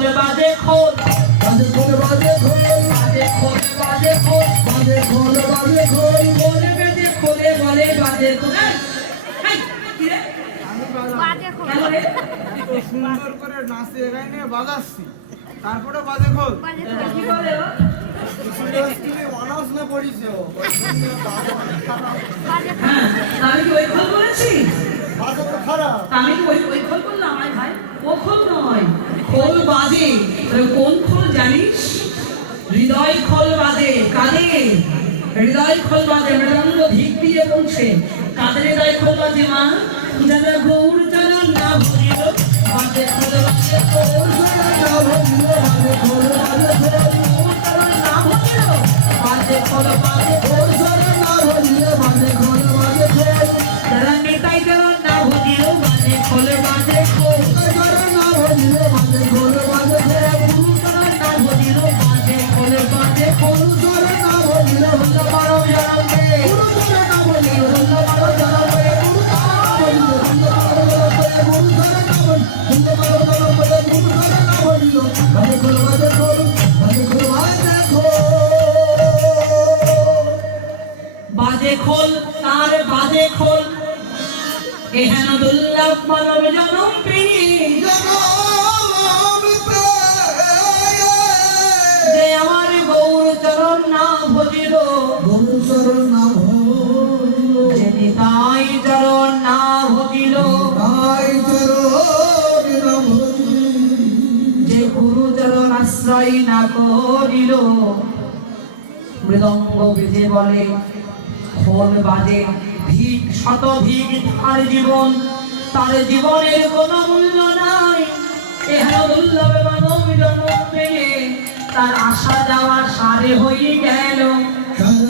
খোল বাজে খোল বাজে খোল বাজে খোল বাজে খোল বাজে খোল বাজে খোল বাজে খোল খোল বেজে খোলে বলে বাজে খোল এই, কি রে? কেন রে? এত সুন্দর করে নাচে গাইনে বাজাচ্ছি তারপরে বাজে খোল কি বলে ও? তুমি অনার্স না পড়িছো হ্যাঁ, আমি কি ওই খোল বলেছি? বাজে তো খারাপ আমি কি ওই খোল বললাম? আয় ভাই, ও খোল নয়, খোল বাজে। তবে কোন খোল জানিস? হৃদয় খোল বাজে। কাদের? হৃদয় খোল বাজে, মৃদঙ্গ ধিক দিয়ে বলছে। কাদের হৃদয় খোল বাজে মা? যারা গৌর চরণ না ভরিল বাজে খোল বাজে খোল। না ভজিল বাজে খোল বাজে খোল গৌর চরণ না ভরিল বাজে খোল বাজে খোল। চরণ না ভজিল বাজে খোল বাজে খোল যারা নেতাই চরণ না ভরিল বাজে খোল বাজে খোল। চরণ না ভজিল বাজে খোল বাজে খোল গুরু চরণ না ভরিল বাজে খোল বাজে খোল। চরণ না ভজিল বন্ধ করো জনমে গুরু চরণ না ভজিল বন্ধ করো জনমে গুরু চরণ না ভজিল বন্ধ করো জনমে গুরু চরণ না ভজিল বাজে খোল বাজে খোল বাজে খোল বাজে খোল বাজে খোল তার বাজে খোল। এহেন দুর্লভ মানব জনম পেয়ে যে আমার গৌর চরণ না ভজিল, গুরু চরণ না ভজিল যে নিতাই চরণ না ভজিল, তাই চরণ না ভজিল যে গুরু চরণ আশ্রয় না করিল। মৃদঙ্গ বেজে বলে খোল বাজে ভিক শত ভিক তার জীবন, তার জীবনের কোনো মূল্য নাই। এহেন দুর্লভ মানব জন্ম পেয়ে তার আসা যাওয়া সারে হয়ে গেল। খেলা